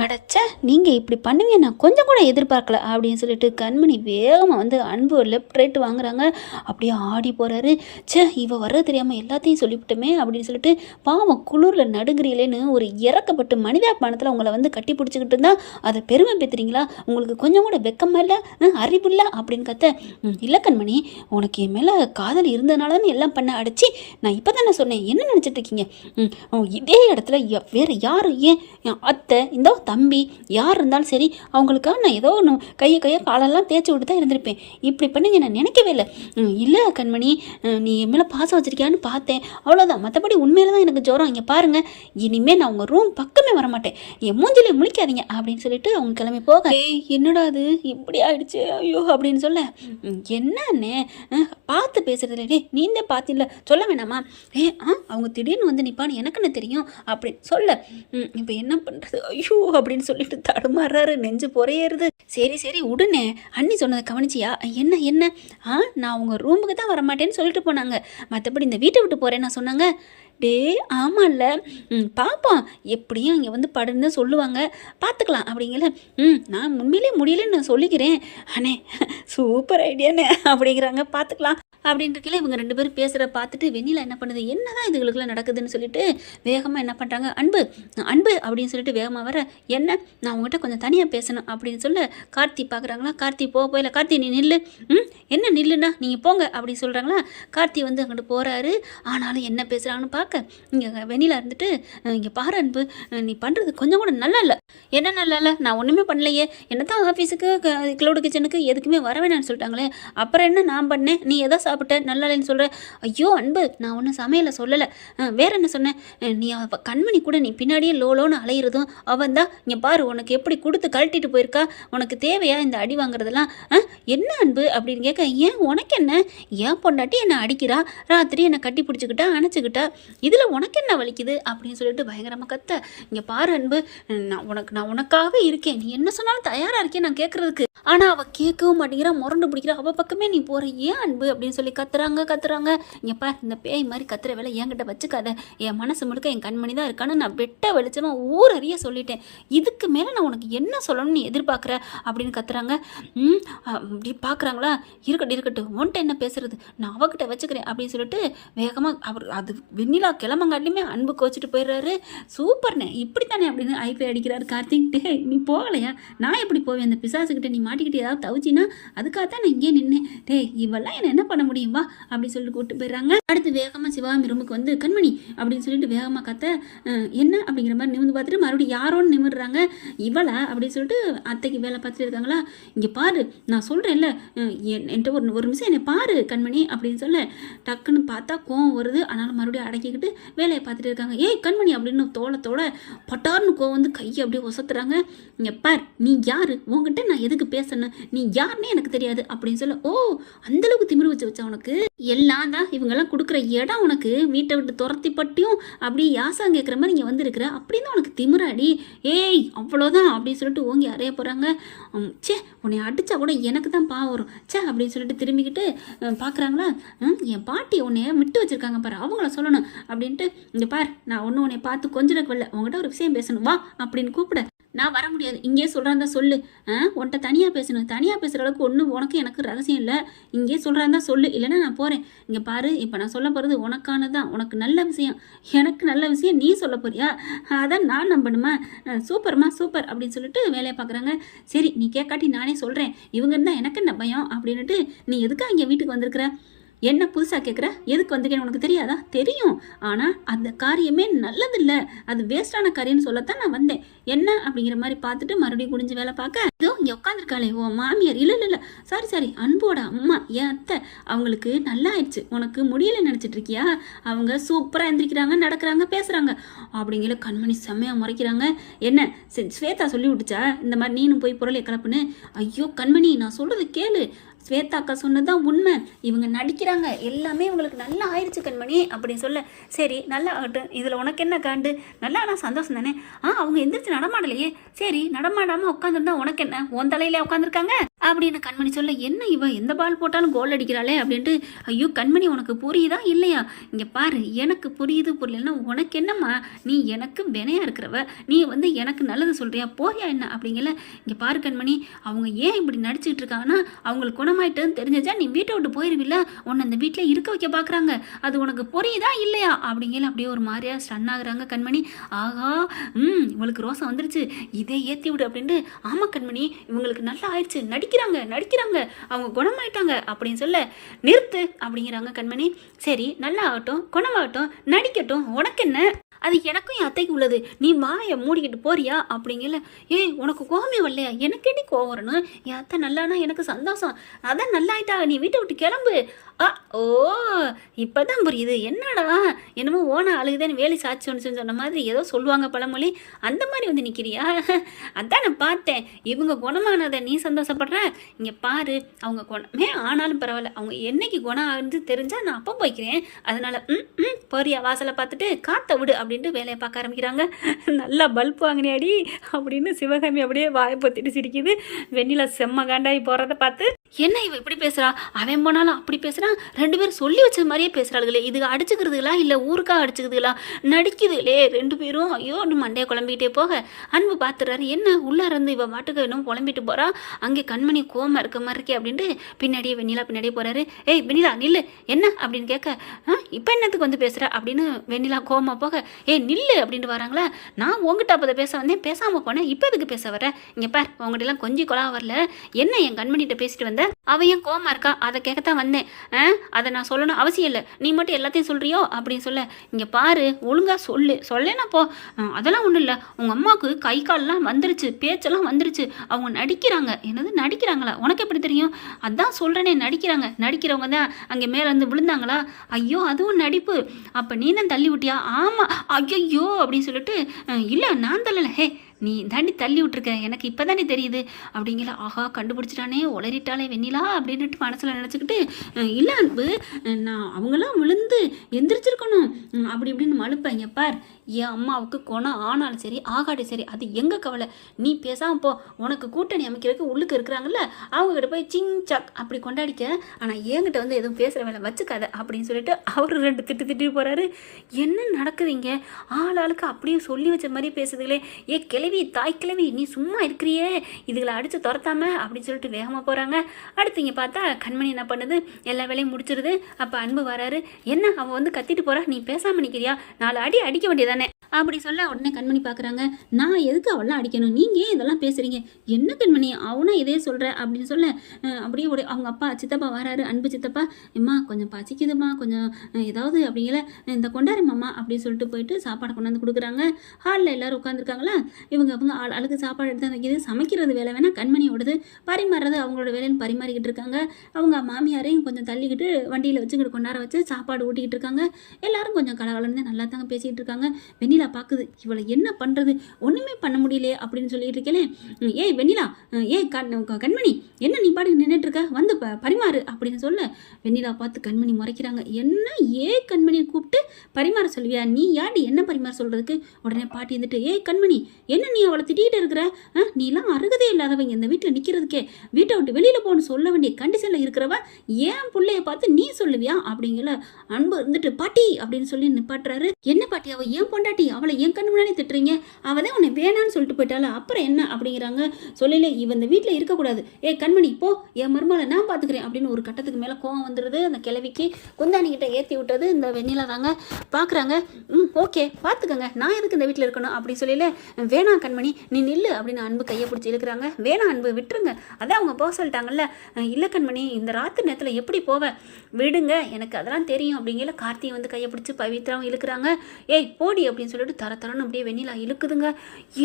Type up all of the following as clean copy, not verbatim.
அடச்சே, நீங்கள் இப்படி பண்ணுவீங்க நான் கொஞ்சம் கூட எதிர்பார்க்கல அப்படின்னு சொல்லிட்டு கண்மணி வேகமாக வந்து அன்பு லெஃப்ட் ரைட்டு வாங்குறாங்க. அப்படியே ஆடி போகிறாரு. சே, இவ வர்றது தெரியாமல் எல்லாத்தையும் சொல்லிவிட்டோமே அப்படின்னு சொல்லிட்டு பாவம் குளிரில் நடுங்குறீங்களேன்னு ஒரு இறக்கப்பட்டு மனிதாபிமானத்தில் உங்களை வந்து கட்டி பிடிச்சிக்கிட்டு இருந்தா அதை பெருமை பேத்துறீங்களா? உங்களுக்கு கொஞ்சம் கூட வெக்கமா இல்லை, அறிவில்லை அப்படின்னு கத்த. இல்லை கண்மணி, உனக்கு என் மேலே காதல் இருந்ததுனால தானே எல்லாம் பண்ண. அடைச்சி நான் இப்போ தானே சொன்னேன், என்ன நினச்சிட்டு இருக்கீங்க? இதே இடத்துல வேறு யாரும் ஏன் என் அத்தை இந்த தம்பி யார் இருந்தாலும் சரி அவங்களுக்காக நான் ஏதோ ஒன்று கையை காலெல்லாம் தேய்ச்சி விட்டு தான் இருந்திருப்பேன். இப்படி பண்ணுங்க நான் நினைக்கவே இல்லை. இல்லை கண்மணி, நீ என் மேலே பாசம் வச்சிருக்கியான்னு பார்த்தேன், அவ்வளோதான். மற்றபடி உண்மையில தான் எனக்கு ஜுரம். இங்கே பாருங்கள், இனிமேல் நான் உங்கள் ரூம் பக்கமே வர மாட்டேன், என் மூஞ்சிலே முழிக்காதீங்க அப்படின்னு சொல்லிட்டு அவங்க கிளம்பி போக. என்னடா அது இப்படி ஆயிடுச்சு ஐயோ அப்படின்னு சொல்ல. என்னன்னே பார்த்து பேசுறதுலே நீந்தே பார்த்தில்ல, சொல்ல வேணாமா? அவங்க திடீர்னு வந்து நிற்பான்னு எனக்குன்னு தெரியும் அப்படின்னு சொல்ல. இப்போ என்ன பண்ணுறது ஐயோ அப்படின்னு சொல்லிட்டு தடுமாறுறாரு, நெஞ்சு பொறையேறுது. சரி உடனே அண்ணி சொன்னதை கவனிச்சியா? என்ன நான் உங்கள் ரூமுக்கு தான் வரமாட்டேன்னு சொல்லிட்டு போனாங்க, மற்றபடி இந்த வீட்டை விட்டு போகிறேன்னு நான் சொன்னாங்க. டே ஆமாம்ல, பார்ப்போம், எப்படியும் இங்கே வந்து படுன்னு சொல்லுவாங்க, பார்த்துக்கலாம் அப்படிங்கல. நான் உண்மையிலே முடியலன்னு நான் சொல்லிக்கிறேன் அண்ணே, சூப்பர் ஐடியாண்ணே அப்படிங்கிறாங்க. பார்த்துக்கலாம் அப்படின்றதுல இவங்க ரெண்டு பேரும் பேசுகிற பார்த்துட்டு வெண்ணிலா என்ன பண்ணுது, என்னதான் இதுகளுக்குலாம் நடக்குதுன்னு சொல்லிட்டு வேகமாக என்ன பண்ணுறாங்க, அன்பு அப்படின்னு சொல்லிட்டு வேகமாக வர. என்ன, நான் உங்கள்கிட்ட கொஞ்சம் தனியாக பேசணும் அப்படின்னு சொல்ல கார்த்தி பார்க்குறாங்களா. கார்த்தி போகல, கார்த்தி நீ நில்லு. என்ன நில்லுண்ணா, நீங்கள் போங்க அப்படின்னு சொல்கிறாங்களா. கார்த்தி வந்து அங்கிட்டு போகிறாரு. ஆனாலும் என்ன பேசுகிறாங்கன்னு பார்க்க இங்கே வெண்ணிலா இருந்துட்டு, இங்கே பாரு அன்பு, நீ பண்ணுறது கொஞ்சம் கூட நல்லா இல்லை. என்ன நல்லா இல்லை? நான் ஒன்றுமே பண்ணலையே, என்ன தான் ஆஃபீஸுக்கு கிளவுடு கிச்சனுக்கு எதுக்குமே வர வேணான்னு சொல்லிட்டாங்களே, அப்புறம் என்ன நான் பண்ணேன்? நீ எதோ சாப்பிட்ட நல்லா இல்லைன்னு சொல்கிற. ஐயோ அன்பு, நான் ஒன்றும் சமையலை சொல்லலை, வேற என்ன சொன்னேன்? நீ கண்மணி கூட நீ பின்னாடியே லோலோன்னு அலையிறதும் அவன் தான். இங்கே பாரு, உனக்கு எப்படி கொடுத்து கழட்டிட்டு போயிருக்கா, உனக்கு தேவையா இந்த அடி வாங்குறதெல்லாம்? என்ன அன்பு அப்படின்னு கேட்க, ஏன் உனக்கு என்ன, ஏன் பொண்டாட்டி என்னை அடிக்கிறா, ராத்திரி என்னை கட்டி பிடிச்சிக்கிட்டா அணைச்சிக்கிட்டா, இதில் உனக்கு என்ன வலிக்குது அப்படின்னு சொல்லிட்டு பயங்கரமாக கத்த. இங்கே பாரு அன்பு, நான் உனக்காகவே இருக்கேன், நீ என்ன சொன்னாலும் தயாராக இருக்கேன் நான் கேட்குறதுக்கு. ஆனால் அவள் கேட்கவும் மாட்டேங்கிறா, முரண்டு பிடிக்கிறா, அவள் பக்கமே நீ போகிற, ஏன் அன்பு அப்படின்னு சொல்லி கத்துறாங்க. இங்கே பார், இந்த பேய் மாதிரி கத்துற வேலை என்கிட்ட வச்சுக்காத, என் மனசு முழுக்க என் கண்மணி தான் இருக்கான்னு நான் வெட்ட வெளிச்சமாக ஊரறிய சொல்லிட்டேன், இதுக்கு மேலே நான் உனக்கு என்ன சொல்லணும்னு நீ எதிர்பார்க்குற அப்படின்னு கத்துறாங்க. அப்படி பார்க்குறாங்களா. இருக்கட்டும் உன்ட்ட என்ன பேசுறது, நான் அவகிட்ட வச்சுக்கிறேன் அப்படின்னு சொல்லிட்டு வேகமாக அவர் அது வெண்ணிலா கிளம்பங்காட்டிலுமே அன்பு கோச்சிட்டு போயிடுறாரு. சூப்பர்ண்ணே, இப்படி தானே அப்படின்னு ஐபை அடிக்கிறாரு கார்த்திக். டே நீ போகலையா, நான் எப்படி போவேன், அந்த பிசாசுக்கிட்ட நீ மாட்டிக்கிட்டு ஏதாவது தவிச்சின்னா அதுக்காகத்தான் நான் இங்கே நின்னேன். டே இவெல்லாம் என்ன பண்ண முடியும் வா அப்படின்னு சொல்லிட்டு கூப்பிட்டு போயிடுறாங்க. அடுத்து வேகமாக சிவாமி ரூமுக்கு வந்து கண்மணி அப்படின்னு சொல்லிட்டு வேகமாக கத்த. என்ன அப்படிங்கிற மாதிரி நிமிந்து பார்த்துட்டு மறுபடியும் யாரோன்னு நிமிடுறாங்க. இவளை அப்படின்னு சொல்லிட்டு அத்தைக்கு வேலை பார்த்துட்டு இருக்காங்களா. இங்கே பாரு, நான் சொல்கிறேன்ல, என்கிட்ட ஒரு நிமிஷம் என்னை பாரு கண்மணி அப்படின்னு சொல்ல டக்குன்னு பார்த்தா கோவம் வருது. ஆனாலும் மறுபடியும் அடக்கிக்கிட்டு வேலையை பார்த்துட்டு இருக்காங்க. ஏய் கண்மணி அப்படின்னு தோளத்தோட பட்டார்னு கோவம் வந்து கையை அப்படியே ஒசத்துறாங்க. இங்கே பார், நீ யாரு, உங்ககிட்ட நான் எதுக்கு பேசணும், நீ யாருன்னே எனக்கு தெரியாது அப்படின்னு சொல்ல. ஓ, அந்தளவுக்கு திமிரு வச்சா உனக்கு, எல்லாம் தான் இவங்கெல்லாம் கொடுக்குற இடம் உனக்கு, வீட்டை விட்டு துரத்தி பட்டியும் அப்படி யாசம் கேட்குற மாதிரி இங்கே வந்துருக்குற, அப்படின்னு உனக்கு திமிராடி, ஏய் அவ்வளோதான் அப்படின்னு சொல்லிட்டு ஓங்கி அறைய போகிறாங்க. சே, உன்னை அடித்தா கூட எனக்கு தான் பாவம் வரும் சே அப்படின்னு சொல்லிட்டு திரும்பிக்கிட்டு பார்க்குறாங்களா. என் பாட்டி உன்னைய விட்டு வச்சுருக்காங்க பாரு, அவங்கள சொல்லணும் அப்படின்ட்டு. இங்கே பார், நான் ஒன்று உன்னை பார்த்து கொஞ்சம் வரல, உங்கள்கிட்ட ஒரு விஷயம் பேசணும் வா அப்படின்னு கூப்பிட. நான் வர முடியாது, இங்கே சொல்கிறாந்தா சொல்லு, உன்கிட்ட தனியாக பேசணும், தனியாக பேசுகிற அளவுக்கு ஒன்றும் உனக்கு எனக்கு ரகசியம் இல்லை, இங்கே சொல்கிறாந்தா சொல்லு, இல்லைன்னா நான் போகிறேன். இங்கே பாரு, இப்போ நான் சொல்ல போகிறது உனக்கானதான், உனக்கு நல்ல விஷயம், எனக்கு நல்ல விஷயம் நீ சொல்ல போறியா, அதான் நான் நம்பணுமா, சூப்பர்மா சூப்பர் அப்படின்னு சொல்லிட்டு வேலையை பார்க்குறாங்க. சரி நீ கேட்காட்டி நானே சொல்கிறேன், இவங்க இருந்தால் எனக்கு என்ன பயம் அப்படின்னுட்டு, நீ எதுக்காக இங்கே வீட்டுக்கு வந்திருக்கிற, என்ன புதுசாக கேட்குற, எதுக்கு வந்திருக்கேன்னு உனக்கு தெரியாதா? தெரியும், ஆனால் அந்த காரியமே நல்லதில்லை, அது வேஸ்டான காரியம்னு சொல்லத்தான் நான் வந்தேன். என்ன அப்படிங்கிற மாதிரி பார்த்துட்டு மறுபடியும் குடிஞ்சு வேலை பார்க்க. இதோ இங்கே உட்காந்துருக்காளே ஓ மாமியார், இல்லை சாரி அன்போட அம்மா, என் அத்தை, அவங்களுக்கு நல்லா ஆயிடுச்சு, உனக்கு முடியலை நினச்சிட்டு இருக்கியா, அவங்க சூப்பராக எந்திரிக்கிறாங்க, நடக்கிறாங்க, பேசுகிறாங்க அப்படிங்கிற. கண்மணி செம்மையாக முறைக்கிறாங்க. என்ன ஸ்வேதா சொல்லி விட்டுச்சா இந்த மாதிரி நீனும் போய் பொருளை கலப்புன்னு? ஐயோ கண்மணி, நான் சொல்கிறது கேளு, ஸ்வேதா அக்கா சொன்னதுதான் உண்மை, இவங்க நடிக்கிறாங்க, எல்லாமே இவங்களுக்கு நல்லா ஆயிடுச்சு கண்மணி அப்படின்னு சொல்ல. சரி நல்லா ஆகட்டும், இதில் உனக்கு என்ன காண்டு, நல்லா நான் சந்தோஷம் தானே. அவங்க எந்திரிச்சு நடமாடலையே, சரி நடமாடாமல் உட்காந்துருந்தா உனக்கு என்ன, உன் தலையில உட்காந்துருக்காங்க அப்படின்னு கண்மணி சொல்ல, என்ன இவ எந்த பால் போட்டாலும் கோல் அடிக்கிறாளே அப்படின்ட்டு, ஐயோ கண்மணி உனக்கு புரியுதா இல்லையா? இங்கே பாரு, எனக்கு புரியுது புரியலன்னா உனக்கு என்னம்மா, நீ எனக்கு வினையா இருக்கிறவ, நீ வந்து எனக்கு நல்லது சொல்றியா போறியா என்ன அப்படிங்கல. இங்கே பாரு கண்மணி, அவங்க ஏன் இப்படி நடிச்சுட்டு இருக்காங்கன்னா அவங்களுக்கு குணமாயிட்டுன்னு தெரிஞ்சா நீ வீட்டை விட்டு போயிருவில்ல, உன்னை அந்த வீட்டில் இருக்க வைக்க பார்க்குறாங்க, அது உனக்கு புரியுதா இல்லையா அப்படிங்கல. அப்படியே ஒரு மாதிரியா ஸ்டன் ஆகுறாங்க கண்மணி. ஆகா, இவளுக்கு ரோசம் வந்துருச்சு, இதே ஏற்றி விடு அப்படின்ட்டு. ஆமாம் கண்மணி, இவங்களுக்கு நல்லா ஆயிடுச்சு, நடிக்கிறாங்க, அவங்க குணமாயிட்டாங்க அப்படின்னு சொல்ல, நிறுத்து அப்படிங்கிறாங்க கண்மணி. சரி நல்லா ஆகட்டும், குணமாகட்டும், நடிக்கட்டும், உனக்கு என்ன, அது எனக்கும் என் அத்தைக்கு உள்ளது, நீ வாயை மூடிக்கிட்டு போறியா அப்படிங்கல. ஏய் உனக்கு கோவமே வரலையா? எனக்கு எப்படி கோவம் வரணும்? என் அத்தை நல்லானா எனக்கு சந்தோஷம், அதான் நல்லாயிட்டா, நீ வீட்டை விட்டு கிளம்பு. ஓ, இப்போதான் புரியுது, என்னடா என்னமோ ஓன அழுகுதேன்னு வேலி சாட்சி சொன்ன மாதிரி ஏதோ சொல்லுவாங்க பழமொழி, அந்த மாதிரி வந்து நிற்கிறியா? அதான் நான் பார்த்தேன், இவங்க குணமானதை நீ சந்தோஷப்படுற. இங்கே பாரு, அவங்க குணமே ஆனாலும் பரவாயில்ல, அவங்க என்னைக்கு குணம் ஆகுது தெரிஞ்சால் நான் அப்போ போய்க்கிறேன், அதனால் போறியா வாசலை பார்த்துட்டு காற்றை விடு அப்படின்ட்டு வேலையை பார்க்க ஆரம்பிக்கிறாங்க. நல்லா பல்ப் வாங்கினியாடி அப்படின்னு சிவகாமி அப்படியே வாயை பொத்திட்டு சிரிக்குது. வெண்ணிலா செம்ம காண்டாகி போகிறத பார்த்து, என்ன இவ இப்படி பேசுகிறா, அவன் போனாலும் அப்படி பேசுகிறான், ரெண்டு பேரும் சொல்லி வச்ச மாதிரியே பேசுகிறாளுங்களே, இது அடிச்சுக்கிறதுகளா இல்லை ஊருக்காக அடிச்சுக்கிறதுகளா, நடிக்குதுகளே ரெண்டு பேரும். ஐயோ மண்டையை குழம்பிக்கிட்டே போக அன்பு பார்த்துறாரு, என்ன உள்ளே இருந்து இவ மாட்டுக்கு இன்னும் குழம்பிட்டு போகிறா, அங்கே கண்மணி கோமா இருக்க மாதிரி இருக்கே அப்படின்ட்டு பின்னாடியே வெண்ணிலா பின்னாடியே போகிறாரு. ஏய் வெண்ணிலா நில்லு, என்ன அப்படின்னு கேட்க, இப்போ என்னத்துக்கு வந்து பேசுகிற அப்படின்னு வெண்ணிலா கோமா போக, ஏய் நில்லு அப்படின்ட்டு வராங்களா. நான் உங்ககிட்ட அப்போ பேச வந்தேன், பேசாமல் போனேன், இப்போ எதுக்கு பேச வர? இங்கே பார், உங்கள்கிட்டலாம் கொஞ்சம் கொலா வரல, என்ன என் கண்மணிகிட்ட பேசிட்டு வந்த, அவன் ஏன் கோமா இருக்கா அதை கேட்கத்தான் வந்தேன், அதை நான் சொல்லணும் அவசியம் இல்லை, நீ மட்டும் எல்லாத்தையும் சொல்கிறியோ அப்படின்னு சொல்ல. இங்கே பாரு, ஒழுங்காக சொல்லேன்னா போ, அதெல்லாம் ஒன்றும் இல்லை, உங்கள் அம்மாவுக்கு கை கால்லாம் வந்துருச்சு, பேச்செல்லாம் வந்துருச்சு, அவங்க நடிக்கிறாங்க. என்னது நடிக்கிறாங்களா? உனக்கு எப்படி தெரியும்? அதான் சொல்கிறேனே, நடிக்கிறவங்க தான் அங்கே மேலே வந்து விழுந்தாங்களா? ஐயோ அதுவும் நடிப்பு, அப்போ நீ தான் தள்ளி விட்டியா? ஆமாம், ஐயோ அப்படின்னு சொல்லிட்டு, இல்லை நான் தள்ளலை, ஹே நீ தாண்டி தள்ளி விட்டுருக்க, எனக்கு இப்போ தானே தெரியுது அப்படிங்கல. ஆஹா கண்டுபிடிச்சிட்டானே, உளறிட்டாலே வெண்ணிலா அப்படின்ட்டு மனசில் நினச்சிக்கிட்டு, இல்லை அன்பு, நான் அவங்களாம் விழுந்து எந்திரிச்சிருக்கணும் அப்படி இப்படின்னு மழுப்பேன். பார், என் அம்மாவுக்கு குணம் ஆனாலும் சரி ஆகாட்டி சரி, அது எங்கள் கவலை, நீ பேசாமல் போ, உனக்கு கூட்டணி அமைக்கிறதுக்கு உள்ளுக்கு இருக்கிறாங்கல்ல, அவங்ககிட்ட போய் சிங் சக் அப்படி கொண்டாடிக்க, ஆனால் என்கிட்ட வந்து எதுவும் பேசுகிற வேலை வச்சுக்காத அப்படின்னு சொல்லிட்டு அவர் ரெண்டு திட்டு போகிறாரு. என்ன நடக்குது இங்கே? ஆளுக்கு அப்படியே சொல்லி வச்ச மாதிரி பேசுதுங்களே. ஏ கிளவி, தாய் கிளவி, நீ சும்மா இருக்கிறியே, இதுகளை அடித்து துரத்தாம அப்படின்னு சொல்லிட்டு வேகமாக போகிறாங்க. அடுத்து இங்கே பார்த்தா கண்மணி என்ன பண்ணுது, எல்லா வேலையும் முடிச்சிருது. அப்போ அன்பு வராரு. என்ன அவன் வந்து கத்திட்டு போகிறா, நீ பேசாமல் நிற்கிறியா, 4 அடி அடிக்க வேண்டியதானே அப்படி சொல்ல. உடனே கண்மணி பார்க்குறாங்க, நான் எதுக்கு அவெல்லாம் அடிக்கணும், நீங்கள் ஏன் இதெல்லாம் பேசுகிறீங்க, என்ன கண்மணி அவனா இதே சொல்கிற அப்படின்னு சொல்ல. அப்படியே அவங்க அப்பா சித்தப்பா வராரு, அன்பு சித்தப்பா, எம்மா கொஞ்சம் பசிக்குதுமா, கொஞ்சம் ஏதாவது அப்படிங்கல, இந்த கொண்டாரிம்மா அப்படின்னு சொல்லிட்டு போயிட்டு சாப்பாடை கொண்டாந்து கொடுக்குறாங்க. ஹாலில் எல்லோரும் உட்காந்துருக்காங்களா, அவங்க ஆளுக்கு சாப்பாடு எடுத்து வைக்கிது, சமைக்கிறது வேலை வேணால் கண்மணியோடது, பரிமாறுறது அவங்களோட வேலைன்னு பரிமாறிக்கிட்டு இருக்காங்க. அவங்க மாமியாரையும் கொஞ்சம் தள்ளிக்கிட்டு வண்டியில் வச்சுக்கிட்டு கொண்டாட வச்சு சாப்பாடு ஊட்டிக்கிட்டு இருக்காங்க. எல்லாரும் கொஞ்சம் கலகலன்னு நல்லா தாங்க பேசிகிட்டு இருக்காங்க. வெண்ணிலா பார்க்குது, இவளை என்ன பண்ணுறது, ஒன்றுமே பண்ண முடியலையே அப்படின்னு சொல்லிட்டு இருக்கேன். ஏய் வெண்ணிலா, ஏய் கண்மணி, என்ன நீ பாட்டுக்கு நின்றுட்டு இருக்க, வந்து பரிமாறு அப்படின்னு சொல்ல. வெண்ணிலா பார்த்து கண்மணி முறைக்கிறாங்க. என்ன கண்மணியை கூப்பிட்டு பரிமாற சொல்லுவியா, நீ யாடி என்ன பரிமாற சொல்கிறதுக்கு? உடனே பாட்டி இருந்துட்டு, ஏய் கண்மணி, என்ன நீ அவளை திட்டிகிட்டு இருக்கிற, நீலாம் அருகதே இல்லாதவங்க இந்த வீட்டில் நிற்கிறதுக்கே, வீட்டை விட்டு வெளியில் போகணும்னு சொல்ல வேண்டிய கண்டிஷனில் இருக்கிறவ ஏன் பிள்ளைய பார்த்து நீ சொல்லுவியா அப்படிங்கல. அன்பு இருந்துட்டு, பாட்டி அப்படின்னு சொல்லி நிப்பாட்டுறாரு. என்ன பாட்டி, அவள் ஏன் பொண்டாட்டி, அவளை என் கண்ணு முன்னாடி திட்டுறீங்க, அவள் தான் உன்னை வேணான்னு சொல்லிட்டு போயிட்டால, அப்புறம் என்ன அப்படிங்கிறாங்க. சொல்லல, இவன் இந்த வீட்டில் இருக்கக்கூடாது, ஏ கண்மணி போ, என் மருமகளை நான் பார்த்துக்கிறேன் அப்படின்னு ஒரு கட்டத்துக்கு மேலே கோவம் வந்துடுது. அந்த கிழவிக்கு குந்தாணிக்கிட்ட ஏற்றி விட்டது இந்த வெண்ணிலா தாங்க. பார்க்குறாங்க, ஓகே பார்த்துக்கங்க, நான் எதுக்கு இந்த வீட்டில் இருக்கணும் அப்படி சொல்லல. வேணாம் கண்மணி நீ நில்லு அப்படின்னு அன்பு கையை பிடிச்சி இழுக்கிறாங்க. வேணாம் அன்பு விட்டுருங்க, அதான் அவங்க போக சொல்லிட்டாங்கல்ல. இல்லை கண்மணி, இந்த ராத்திரி நேரத்தில் எப்படி போவேன், விடுங்க எனக்கு அதெல்லாம் தெரியும் அப்படிங்கிற. கார்த்தியை வந்து கையை பிடிச்சி பவித்ராவும் இழுக்கிறாங்க. ஏய் போடி அப்படின்னு சொல்லிட்டு தரன்னு அப்படியே வெண்ணிலா இழுக்குதுங்க.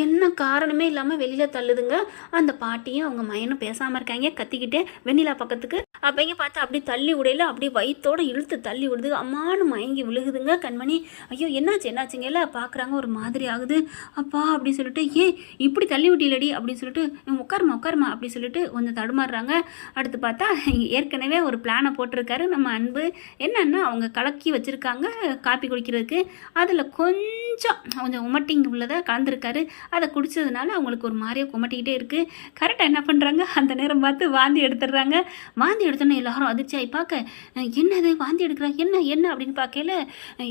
என்ன காரணமே இல்லாமல் வெளியில் தள்ளுதுங்க. அந்த பாட்டியும் அவங்க மையனும் பேசாமல் இருக்காங்க, கத்திக்கிட்டே வெண்ணிலா பக்கத்துக்கு. அப்பங்க பார்த்து அப்படி தள்ளி விடையில அப்படியே வயிற்றோடு இழுத்து தள்ளி விடுது. அம்மானு மயங்கி விழுகுதுங்க கண்மணி. ஐயோ என்னாச்சுங்கல்ல பார்க்குறாங்க, ஒரு மாதிரி ஆகுது. அப்பா அப்படின்னு சொல்லிட்டு, இப்படி தள்ளி விட்டிலடி அப்படின்னு சொல்லிட்டு, உட்காருமா அப்படி சொல்லிட்டு கொஞ்சம் தடுமாறுறாங்க. அடுத்து பார்த்தா ஏற்கனவே ஒரு பிளானை போட்டிருக்காரு நம்ம அன்பு. என்னன்னா அவங்க கலக்கி வச்சுருக்காங்க காப்பி குடிக்கிறதுக்கு, அதில் கொஞ்சம் கொஞ்சம் உமட்டிங் உள்ளதை கலந்துருக்காரு. அதை குடித்ததுனால அவங்களுக்கு ஒரு மாதிரியாக குமட்டிக்கிட்டே இருக்குது. கரெக்டாக என்ன பண்ணுறாங்க, அந்த நேரம் பார்த்து வாந்தி எடுத்துடுறாங்க. வாந்தி எடுத்தோன்னே எல்லாரும் அதிர்ச்சியாகி பார்க்க, என்னது வாந்தி எடுக்கிறா, என்ன என்ன அப்படின்னு பார்க்கல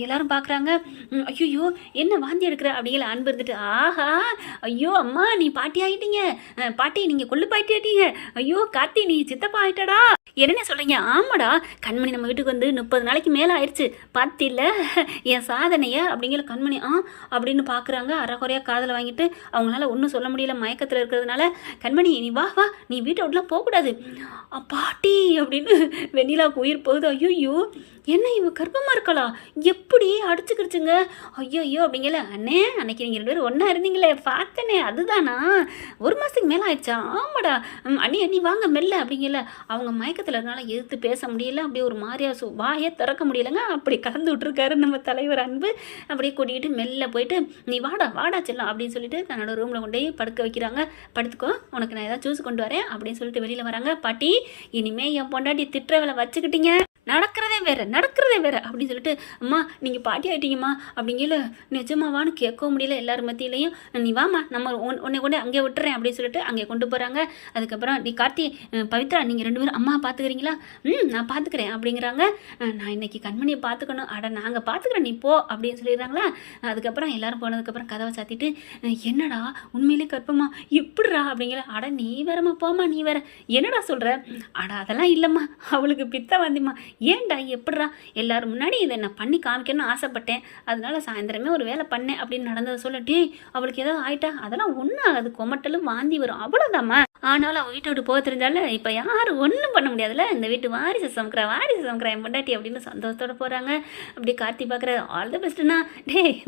எல்லாரும் பார்க்குறாங்க. ஐயோ என்ன வாந்தி எடுக்கிற அப்படிங்கிற அன்பு இருந்துட்டு, ஆஹா ஐயோ அம்மா நீ பாட்டி ஆகிட்டீங்க, பாட்டி நீங்கள் கொள்ளு பாட்டி ஆகிட்டீங்க, ஐயோ கார்த்தி நீ சித்தப்பா ஆகிட்டடா, என்னென்ன சொல்கிறீங்க? ஆமாடா கண்மணி நம்ம வீட்டுக்கு வந்து 30 நாளைக்கு மேலே ஆயிடுச்சு பார்த்தில்ல என் சாதனையை அப்படிங்கிற கண்மணி அப்படின்னு பார்க்குறாங்க. அரைக்குறையாக காதில் வாங்கிட்டு அவங்களால ஒன்றும் சொல்ல முடியல, மயக்கத்தில் இருக்கிறதுனால. கண்மணி நீ வா வா, நீ வீட்டை விட்டுலாம் போகக்கூடாது. பாட்டி அப்படின்னு வெண்ணிலாவுக்கு உயிர் போகுது. ஐயோ என்ன இவ கர்ப்பமாக இருக்கலாம், எப்படி அடிச்சுக்கிடுச்சுங்க, ஐயோ அப்படிங்கல. அண்ணே அன்னைக்கு நீங்கள் 2 பேரும் ஒன்றா இருந்தீங்களே பார்த்தனே, அதுதானா 1 மாதத்துக்கு மேலே ஆயிடுச்சா? ஆமாடா அண்ணி வாங்க மெல்ல அப்படிங்கல. அவங்க மயக்கத்தில் இருக்கனால எதிர்த்து பேச முடியல, அப்படியே ஒரு மாதிரியா வாயே திறக்க முடியலங்க. அப்படி கலந்து விட்டுருக்காரு நம்ம தலைவர் அன்பு. அப்படியே கூட்டிகிட்டு மெல்ல போயிட்டு, நீ வாடா வாடா செல்லம் அப்படின்னு சொல்லிட்டு தன்னோட ரூமில் கொண்டு போய் படுக்க வைக்கிறாங்க. படுத்துக்கோ உனக்கு நான் ஏதாவது ஜூஸ் கொண்டு வரேன் அப்படின்னு சொல்லிட்டு வெளியில் வராங்க. பாட்டி இனிமே என் பொண்டாட்டி திட்டுற வேலை வச்சுக்கிட்டீங்க, நடக்கிறதே வேற அப்படின்னு சொல்லிட்டு, அம்மா நீங்கள் பாட்டி ஆகிட்டீங்கம்மா அப்படிங்கல. நிஜமாவான்னு கேட்கவும் முடியல எல்லாரும் மத்தியிலையும். நீ வாமா நம்ம உன்னை கொண்டு அங்கே விட்டுறேன் அப்படின்னு சொல்லிட்டு அங்கே கொண்டு போகிறாங்க. அதுக்கப்புறம் நீ கார்த்தி பவித்ரா நீங்கள் 2 பேரும் அம்மா பார்த்துக்கிறீங்களா? நான் பார்த்துக்கிறேன் அப்படிங்கிறாங்க. நான் இன்னைக்கு கண்மணியை பார்த்துக்கணும். அட நாங்கள் பார்த்துக்கிறேன் நீ போ அப்படின்னு சொல்லிடுறாங்களா. அதுக்கப்புறம் எல்லாரும் போனதுக்கப்புறம் கதவை சாத்திட்டு, என்னடா உண்மையிலே கற்பமா எப்படிரா அப்படிங்கிற. அட நீ வேறம்மா போமா, நீ வேற என்னடா சொல்கிற? அட அதெல்லாம் இல்லைம்மா அவளுக்கு பித்த வந்திம்மா. ஏன்டா எப்படிரா, எல்லாரும் முன்னாடி இதை நான் பண்ணி காமிக்கணும்னு ஆசைப்பட்டேன், அதனால சாயந்தரமே ஒரு வேலை பண்ணேன் அப்படின்னு நடந்ததை சொல்லிட்டு, அவளுக்கு ஏதாவது ஆயிட்டா அதெல்லாம் ஒன்றும் ஆகாது, கொமட்டலும் வாந்தி வரும் அவ்வளோதாம்மா. ஆனாலும் அவள் வீட்டை விட்டு போக தெரிஞ்சால இப்போ யாரும் ஒன்றும் பண்ண முடியாதுல்ல, இந்த வீட்டு வாரிசு சமைக்கிறா என் பொண்டாட்டி அப்படின்னு சந்தோஷத்தோடு போகிறாங்க. அப்படி கார்த்தி பார்க்குற ஆல் த பெஸ்ட்டுண்ணா,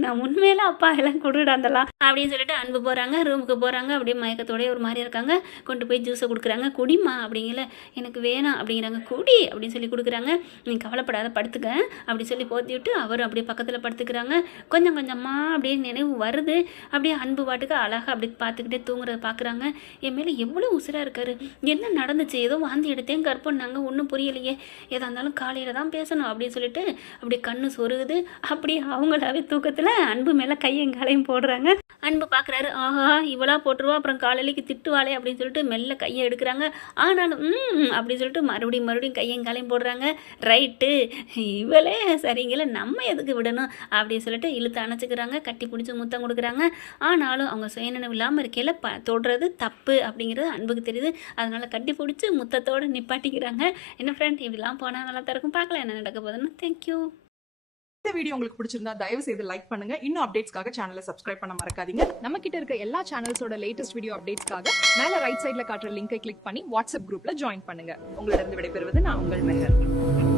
நான் உண்மையில அப்பா எல்லாம் கொடுடாந்தலாம் அப்படின்னு சொல்லிட்டு அன்பு போகிறாங்க. ரூமுக்கு போகிறாங்க. அப்படியே மயக்கத்தோடய ஒரு மாதிரியா இருக்காங்க. கொண்டு போய் ஜூஸை கொடுக்குறாங்க. குடிமா அப்படிங்கல. எனக்கு வேணாம் அப்படிங்கிறாங்க. குடி அப்படின்னு சொல்லி கொடுக்குறாங்க. நீ கவலைப்படாத படுத்துக்க அப்படி சொல்லி போத்தி விட்டு அவர் அப்படியே பக்கத்தில் படுத்துக்கிறாங்க. கொஞ்சம் கொஞ்சமாக அப்படியே நினைவு வருது. அப்படியே அன்பு பாட்டுக்கு அழகாக அப்படி பார்த்துக்கிட்டே தூங்குறத பார்க்குறாங்க. என் மேலே எவ்வளோ உசுராக இருக்காரு, என்ன நடந்துச்சு, ஏதோ வாந்தி எடுத்தேன் கற்பனாங்க, ஒன்றும் புரியலையே, எதாக இருந்தாலும் காலையில் தான் பேசணும் அப்படின்னு சொல்லிட்டு அப்படி கண்ணு சொருகுது. அப்படி அவங்களாவே தூக்கத்தில் அன்பு மேலே கையும் காலையும் போடுறாங்க. அன்பு பார்க்குறாரு, ஆஹா இவளா போட்டுருவா அப்புறம் காலையிலைக்கு திட்டுவாளே அப்படின்னு சொல்லிட்டு மெல்ல கையை எடுக்கிறாங்க. ஆனாலும் அப்படின்னு சொல்லிட்டு மறுபடியும் கையும் காலையும் போடுறாங்க. ரைட்டு இவளே சரிங்கள, நம்ம எதுக்கு விடணும் அப்படின்னு சொல்லிட்டு இழுத்து அணைச்சிக்கிறாங்க. கட்டி பிடிச்சி முத்தம் கொடுக்குறாங்க. ஆனாலும் அவங்க சுயநினைவு இல்லாமல் இருக்கையில் தொடுறது தப்பு அப்படிங்கிறது அன்புக்கு தெரியுது. அதனால் கட்டி பிடிச்சி முத்தத்தோடு நிப்பாட்டிக்கிறாங்க. என்ன ஃப்ரெண்ட் இப்படிலாம் போனால் நல்லா தருக்கும். பார்க்கலாம் என்ன நடக்க போகுதுன்னு. தேங்க்யூ. இந்த வீடியோ உங்களுக்கு பிடிச்சிருந்தா தயவு செய்து லைக் பண்ணுங்க. இன்னும் அப்டேட்ஸ்க்காக சேனலை சப்ஸ்கிரைப் பண்ண மறக்காதீங்க. நம்ம கிட்ட இருக்க எல்லா சேனல்ஸோட லேட்டஸ்ட் வீடியோ அப்டேட்ஸ்க்காக மேல ரைட் சைடுல காட்டுற லிங்கை கிளிக் பண்ணி வாட்ஸ்அப் குரூப்ல ஜாயின் பண்ணுங்க. உங்களிடம் விடைபெறுவது நான் உங்கள் மெஹர்.